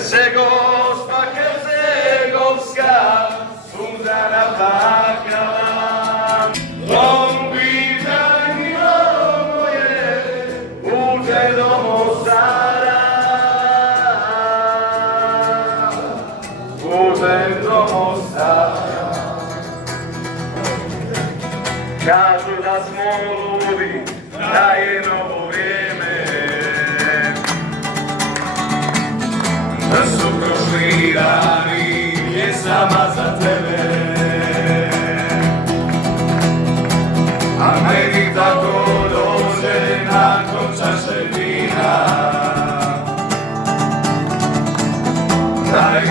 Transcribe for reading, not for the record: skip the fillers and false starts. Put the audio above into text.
se Gospa Hercegovska suza naplakala. Lombita milo moje, uđe do Mostara, uđe do Mostara. Kažu da smo ludi, da je novo vrijeme, da su prošli dani pjesama za tebe. A meni tako dođe nakon čaše vina, daj